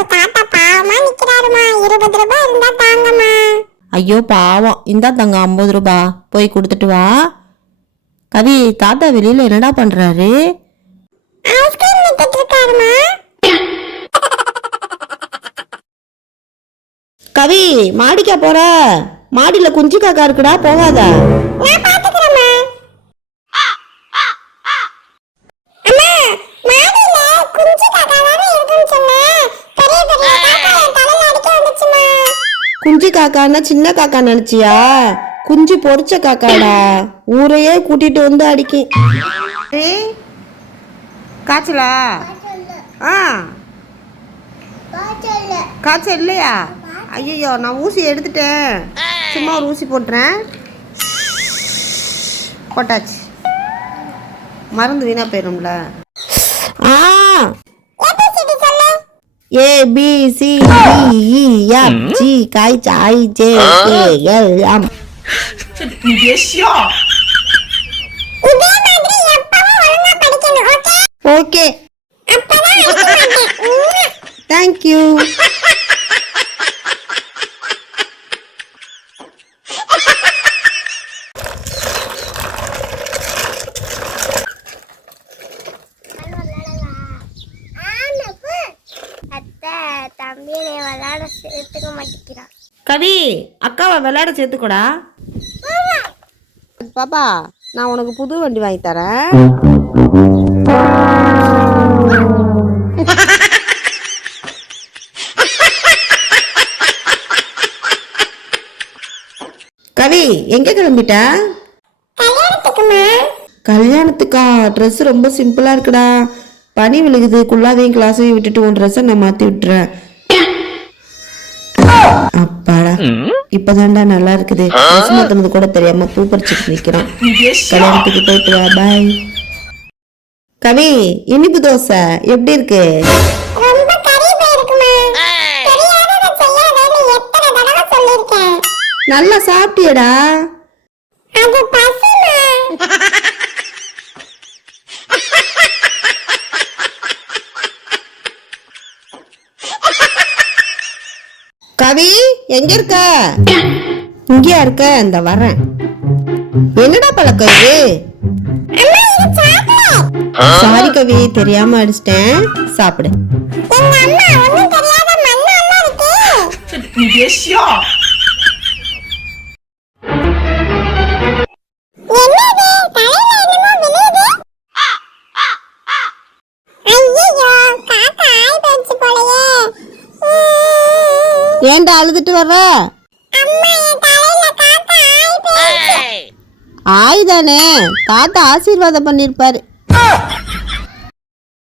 ஒரு தாத்தா பாவமா நிக்கிறாருமா. 20 ரூபாய் இருந்தா தாங்கம்மா. ஐயோ பாவம், இந்தா தங்க 50 ரூபாய், போய் கொடுத்துட்டு வா. கவி, தாத்தா வெளியில என்னடா பண்றாரு? ஐஸ்கிரீம் வித்துட்டு இருக்காருமா. கவி, மாடிக்கா போற? மாடியில குஞ்சு காக்கா இருக்குடா, போகாத. நான் பாத்துக்கிறேம்மா. அம்மா, மாடியில குஞ்சு காக்கா வேற இருக்குன்னு சொன்னேன். பெரிய பெரிய காக்கா என் தலையில அடிக்க வந்துச்சுமா. குஞ்சு காக்கான்னா சின்ன காக்கா நினைச்சியா? குஞ்சு பொறிச்ச காக்காடா, ஊரையே கூட்டிட்டு வந்து அடிக்கி. காய்ச்சலா? காய்ச்சல் இல்லையா? ஐயோ, நான் ஊசி எடுத்துட்டேன். சும்மா ஒரு ஊசி போட்டுறேன். போட்டாச்சு. மருந்து வீணா போயிடும்ல. ABCDEFG KICIJKLM.你别笑。 இதே மாதிரி எப்பவும் ஒழுங்கா படிக்கணும், ஓகே? ஓகே, அப்பதான் அடிக்க மாட்டேன். தேங்க்யூ. அத்தை, தம்பியை விளையாட சேர்த்துக்க மாட்டேங்கிறான். கவி, அக்காவை விளையாட சேர்த்துக்கூடா. பாப்பா, நான் உனக்கு புது வண்டி வாங்கி தரேன். கவி, எங்க கிளம்பிட்ட? கல்யாணத்துக்குமா? கல்யாணத்துக்கா? ட்ரெஸ் ரொம்ப சிம்பிளா இருக்குடா. பனி விழுகுது, குள்ளாதையும் கிளாஸையும் விட்டுட்டு உன் ட்ரெஸ்ஸை நான் மாத்தி விட்டுறேன். அப்பாடா, இப்பதான்டா நல்லா இருக்குது. ட்ரெஸ் மாத்தினது கூட தெரியாம பூ பறிச்சுட்டு நிக்கிறான். கல்யாணத்துக்கு போயிட்டு வா, பாய். கவி, இனிப்பு தோசை எப்படி இருக்கு? ரொம்ப கரியா இருக்குமா? தெரியாதத செய்யாதேன்னு எத்தனை தடவை சொல்லிருக்கேன். நல்லா சாப்பிட்டியடா? அது பசிமா. கவி, எங்க இருக்க? இங்கேயா இருக்க? இந்த வரேன். என்னடா பழக்கம் இது? அம்மா, இது சாக்லேட். சாரி கவி, தெரியாம அடிச்சிட்டேன். சாப்பிடு. எங்க அம்மா ஒண்ணும் தெரியாத மண்ணு அம்மா இருக்கு. 你别笑。என்னது? தலையில என்னமோ விழுது. ஐயோ, காக்கா ஆய் போச்சு போலயே. ஏன்டா அழுதுட்டு வர்ற? அம்மா, என் தலையில காக்கா ஆய் போச்சு. ஆய்தானே, தாத்தா ஆசீர்வாதம் பண்ணிருப்பாரு.